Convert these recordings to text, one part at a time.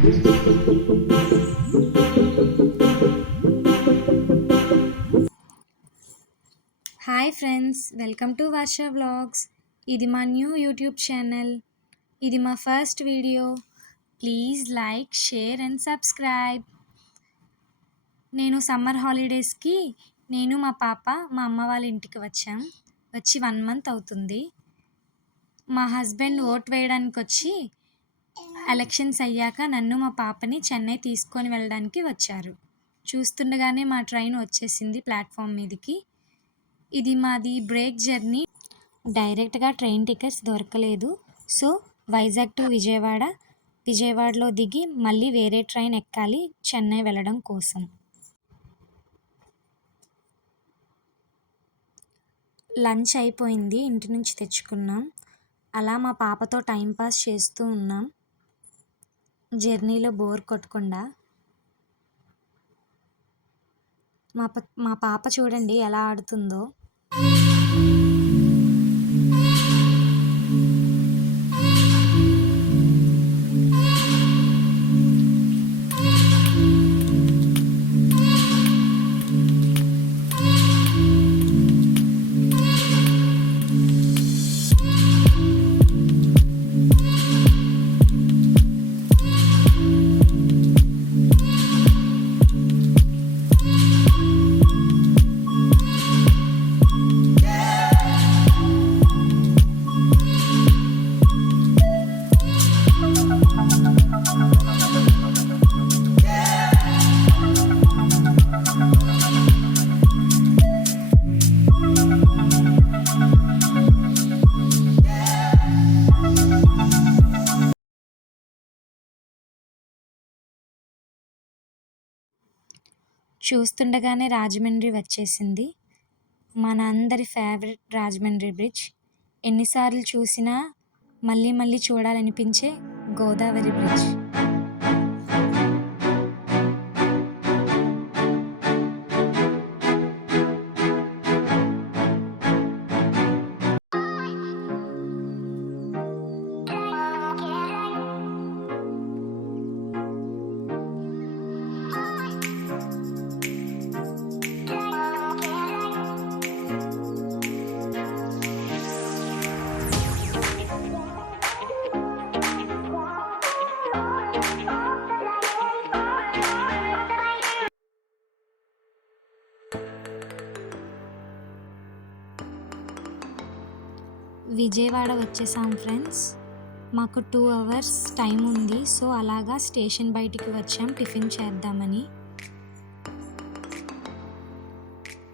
Hi friends, welcome to Varsha vlogs. ఇది మా new YouTube channel. ఇది మా first video. Please like, share and subscribe. నేను summer హాలిడేస్కి మా పాప మా అమ్మ వాళ్ళ ఇంటికి వచ్చి 1 మంత్ అవుతుంది. మా హస్బెండ్ ఓట్ వేయడానికి వచ్చి ఎలక్షన్స్ అయ్యాక నన్ను మా పాపని చెన్నై తీసుకొని వెళ్ళడానికి వచ్చారు. చూస్తుండగానే మా ట్రైన్ వచ్చేసింది ప్లాట్ఫామ్ మీదకి. ఇది మాది బ్రేక్ జర్నీ. డైరెక్ట్గా ట్రైన్ టికెట్స్ దొరకలేదు. సో వైజాగ్ టు విజయవాడలో దిగి మళ్ళీ వేరే ట్రైన్ ఎక్కాలి చెన్నై వెళ్ళడం కోసం. లంచ్ అయిపోయింది, ఇంటి నుంచి తెచ్చుకున్నాం. అలా మా పాపతో టైంపాస్ చేస్తూ ఉన్నాం జర్నీలో బోర్ కొట్టకుండా. మా పాప చూడండి ఎలా ఆడుతుందో. చూస్తుండగానే రాజమండ్రి వచ్చేసింది. మన అందరి ఫేవరెట్ రాజమండ్రి బ్రిడ్జ్. ఎన్నిసార్లు చూసినా మళ్ళీ మళ్ళీ చూడాలనిపించే గోదావరి బ్రిడ్జ్. విజయవాడ వచ్చేసాం ఫ్రెండ్స్. మాకు 2 hours టైం ఉంది. సో అలాగా స్టేషన్ బయటికి వచ్చాం టిఫిన్ చేద్దామని.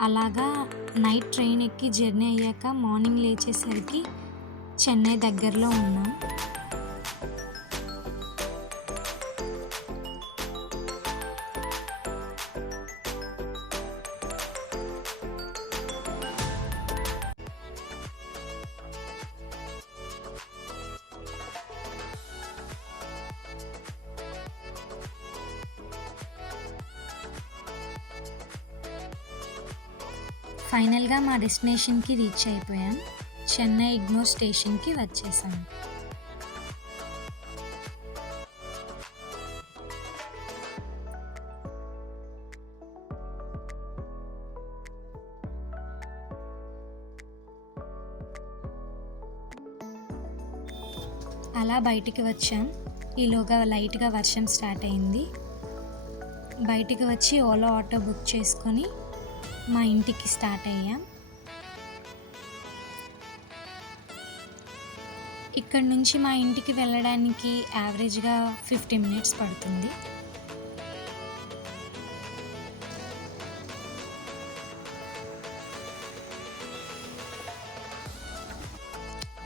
అలాగా నైట్ ట్రైన్ ఎక్కి జర్నీ అయ్యాక మార్నింగ్ లేచేసరికి చెన్నై దగ్గరలో ఉన్నాం. ఫైనల్గా మా డెస్టినేషన్కి రీచ్ అయిపోయాం. చెన్నై ఇగ్నోర్ స్టేషన్కి వచ్చేసాం. అలా బయటికి వచ్చాం. ఈలోగా లైట్గా వర్షం స్టార్ట్ అయింది. బయటికి వచ్చి ఓలా ఆటో బుక్ చేసుకొని మా ఇంటికి స్టార్ట్ అయ్యాం. ఇక్కడ నుంచి మా ఇంటికి వెళ్ళడానికి యావరేజ్గా 50 minutes పడుతుంది.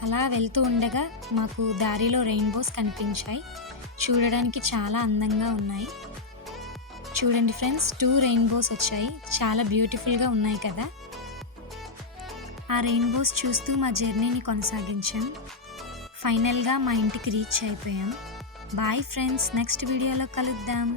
అలా వెళ్తూ ఉండగా మాకు దారిలో రెయిన్బోస్ కనిపించాయి. చూడడానికి చాలా అందంగా ఉన్నాయి. చూడండి ఫ్రెండ్స్, 2 రెయిన్బోస్ వచ్చాయి. చాలా బ్యూటిఫుల్గా ఉన్నాయి కదా. ఆ రెయిన్బోస్ చూస్తూ మా జర్నీని కొనసాగించాం. ఫైనల్గా మా ఇంటికి రీచ్ అయిపోయాం. బాయ్ ఫ్రెండ్స్, నెక్స్ట్ వీడియోలో కలుద్దాం.